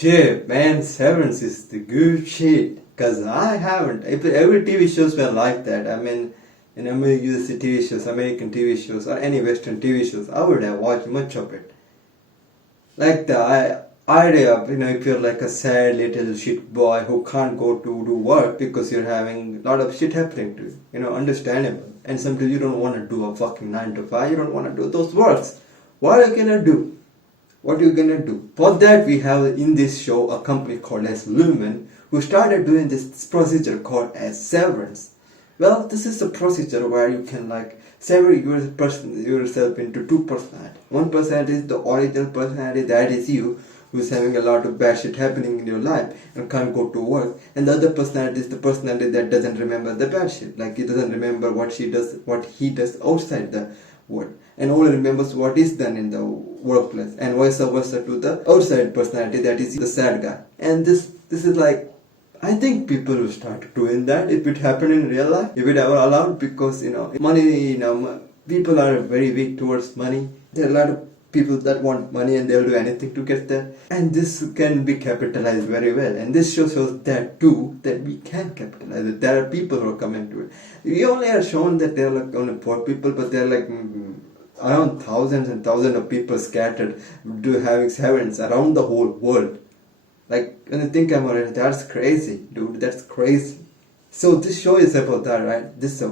Shit, man, Severance is the good shit. Cause I haven't. Every TV shows were like that. I mean, in American TV shows, American TV shows, or any Western TV shows, I would have watched much of it. Like the idea of, if you're like a sad little shit boy who can't go to do work because you're having a lot of shit happening to you, understandable. And sometimes you don't want to do a fucking 9 to 5, you don't want to do those works. What are you gonna do? What are you gonna do? For that, we have in this show a company called as Lumen who started doing this procedure called as Severance. Well, this is a procedure where you can sever yourself into two personalities. One personality is the original personality, that is you, who's having a lot of bad shit happening in your life and can't go to work. And the other personality is the personality that doesn't remember the bad shit. Like he doesn't remember what he does outside the world, and only remembers what is done in the workplace, and vice versa to the outside personality, that is the sad guy. And this is like, I think people will start doing that if it happened in real life, if it ever allowed, because money, people are very weak towards money. There are a lot of people that want money and they'll do anything to get that, and this can be capitalized very well. And this shows that too, that we can capitalize it. There are people who are coming to it. We only are shown that there are only poor people, but there are around thousands and thousands of people scattered having severance around the whole world. Like, when you think about it, that's crazy, dude. That's crazy. So this show is about that, right? This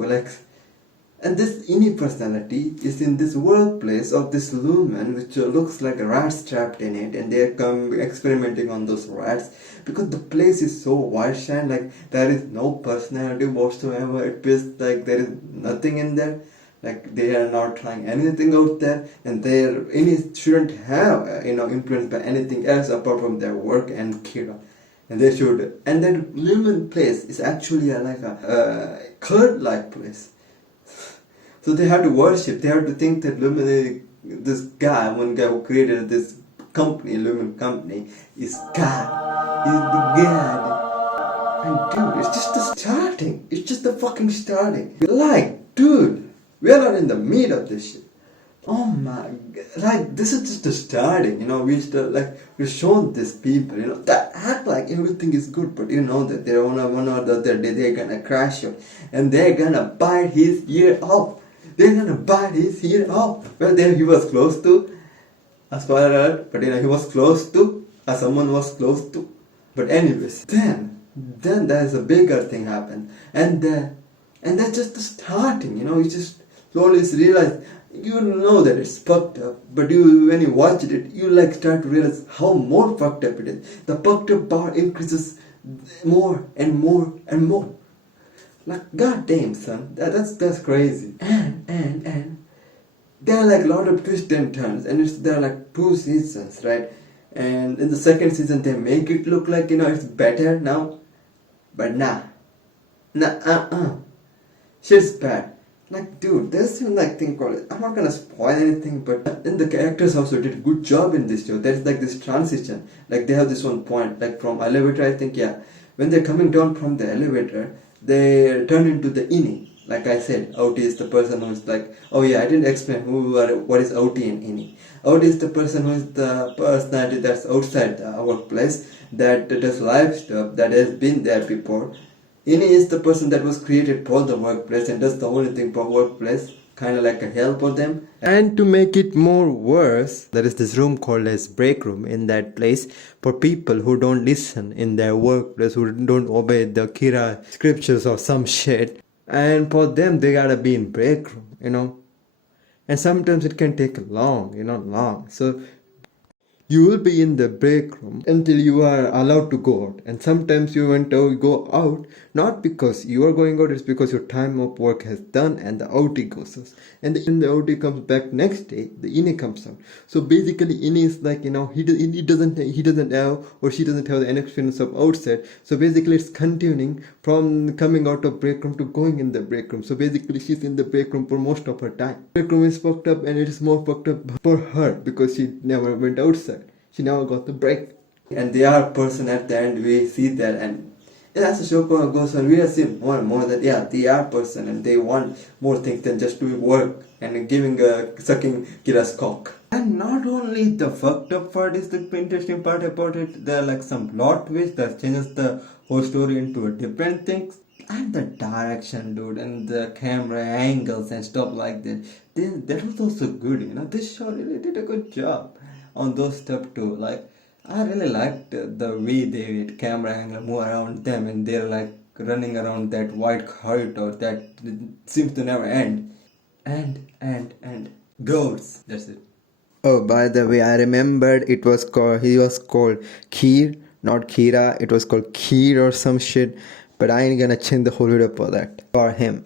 and this innie personality is in this workplace of this Lumen, which looks like a rat trapped in it, and they're experimenting on those rats because the place is so white and like there is no personality whatsoever. It feels like there is nothing in there. Like they are not trying anything out there, and their innie shouldn't have influenced by anything else apart from their work and Kira. And they should. And that Lumen place is actually a cult-like place. So they have to worship, they have to think that Lumen, this guy, one guy who created this company, Lumen Company, is God. He's the God. And dude, it's just the starting. It's just the fucking starting. Like, dude, we are not in the meat of this shit. Oh my god, this is just the starting, we're shown these people, that act like everything is good, but that they're one or the other day they're gonna crash you, and they're gonna bite his ear off. They're gonna bite his ear off. Well, there he was close to, a spoiler alert, but he was close to, or someone was close to. But anyways, then there's a bigger thing happened, and that's just the starting, you just slowly realize, that it's fucked up, but when you watch it, you start to realize how more fucked up it is. The fucked up bar increases more and more and more. Like, goddamn, son, that's crazy. And there are a lot of twists and turns, and there are 2 seasons, right? And in the second season, they make it look like it's better now, but nah, shit's bad. Like, dude, there's some thing called, I'm not gonna spoil anything, but then the characters also did a good job in this show. There's this transition, they have this one point, from elevator, I think, yeah. When they're coming down from the elevator, they turn into the innie. Like I said, outie is the person who's oh yeah, I didn't explain what is outie and innie. Outie is the person who is the personality that's outside the workplace, that does live stuff, that has been there before. Innie is the person that was created for the workplace and does the only thing for workplace, kind of like a hell for them. And to make it more worse, there is this room called as break room in that place for people who don't listen in their workplace, who don't obey the Kira scriptures or some shit. And for them, they gotta be in break room, And sometimes it can take long. So you will be in the break room until you are allowed to go out. And sometimes you want to go out, not because you are going out, it's because your time of work has done and the outie goes out. And then the outie comes back next day, the innie comes out. So basically innie is he doesn't have, or she doesn't have the experience of outside. So basically it's continuing from coming out of break room to going in the break room. So basically she's in the break room for most of her time. Break room is fucked up, and it is more fucked up for her because she never went outside. She never got the break. And they are a person at the end, we see that, and as the show goes on, we are seeing more and more that they are a person and they want more things than just doing work and sucking Kira's cock. And not only the fucked up part is the interesting part about it, there are like some plot twist that changes the whole story into a different thing. And the direction, dude, and the camera angles and stuff like that. That was also good, you know. This show really did a good job on those stuff too. Like, I really liked the way they camera angle move around them, and they're like running around that white corridor that seems to never end. And goats. That's it. Oh, by the way, I remembered he was called Kheer, not Kira. It was called Kheer or some shit. But I ain't gonna change the whole video for that. For him.